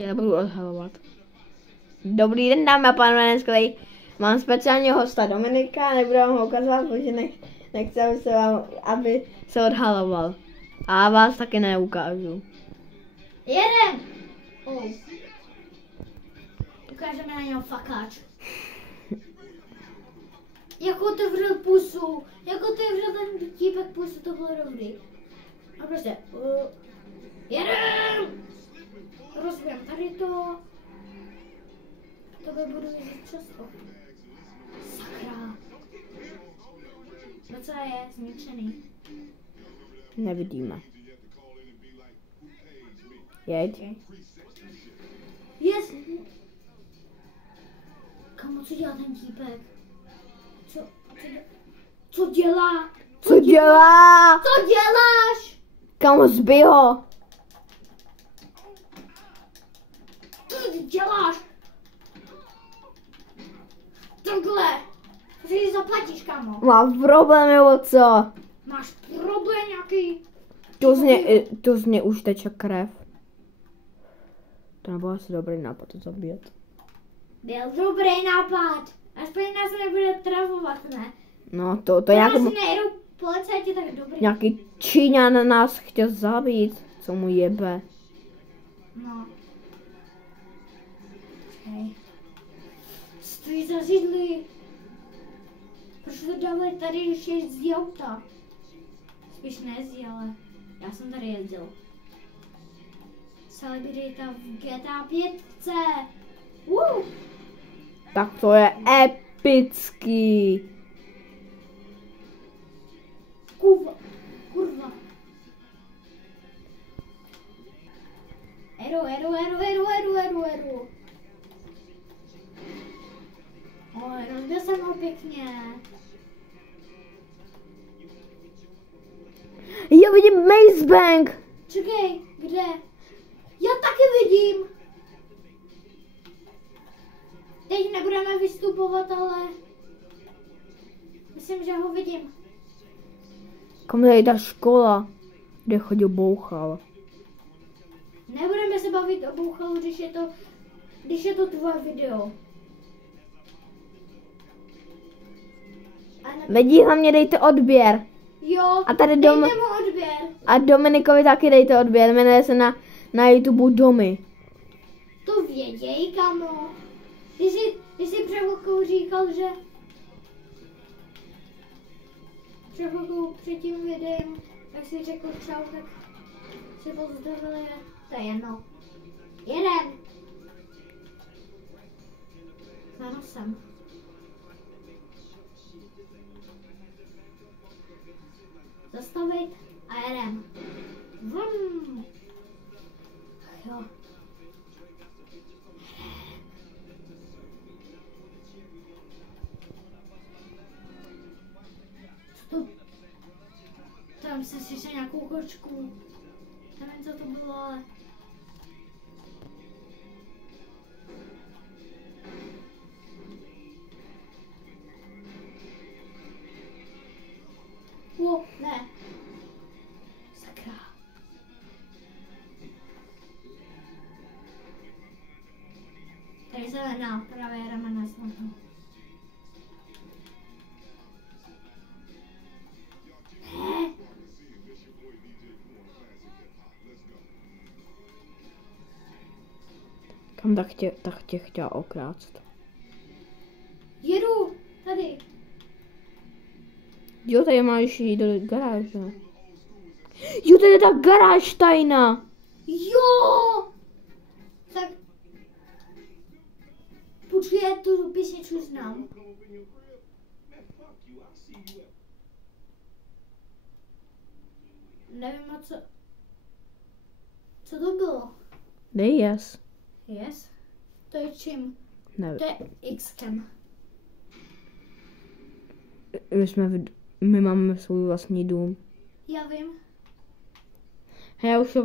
Já budu odhalovat. Dobrý den, dámy a pánové, dneska mám speciálního hosta Dominika, nebudu vám ho ukazovat, protože nechci, aby se odhaloval. A vás taky neukážu. Jeden! Ukážeme na něho fakáč. Jak otevřel pusu, ten típek pusu, to bylo dobrý. A prostě, jeden! Rozbijám tady to. Tohle budu vidět často. Sakra. Docela je zničený. Nevidíme. Jeď. Yes. Kamo, co dělá ten típek? Co dělá? Co dělá? Co děláš? Kamo, zbij ho. Co děláš? Takhle. Si zaplatíš, kamo. Mám problém, nebo co? Máš problém nějaký? To z mě už teče krev. To nebyl asi dobrý nápad to zabíjet. Byl dobrý nápad. Aspoň nás nebude travovat, ne? No to nějaký... Nás nejdou policajti, tak dobrý. Nějaký Číňan na nás chtěl zabít. Co mu jebe. No. Hej. Stojí za zidli. Proč to dávají tady, když jezdí auta? Spíš nejezdí, ale já jsem tady jezdil. Celebrita v GTA 5. Tak to je epický. Kurva. Eru. Oj, rozbil jsem ho pěkně. Já vidím Maze Bank. Čekej, kde? Já taky vidím. Teď nebudeme vystupovat, ale myslím, že ho vidím. Kam je ta škola, kde chodil Bouchal? Nebudeme se bavit o Bouchalu, když je to tvoje video. Lidi, hlavně dejte odběr. Jo, A tady dejte mu odběr. A Dominikovi taky dejte odběr, jmenuje se na YouTube Domy. To věděj, kamo. Ty jsi před chvilkou říkal, že před tím videem, jak jsi řekl čau, tak si pozdravili, to je jedno. Jeden. Za nosem. Zastavit a jedem. Vrum. Jo. Tam jsem si šel nějakou kočku. Nevím, co to bylo, ale... Ne. Sakra. Tady zelená, právě ramena zelená. Kam tak tě chtěla okrást? Jedu, tady. Jo, tady máš jít do garáže. Jo, tady je ta garáž tajná. Jo! Tak... Počkej, já tu písničku znám. Nevím, a co to bylo? Dej yes. Yes? To je čím? Nevím. To je X-kem. My máme svůj vlastní dům. Já vím. Já už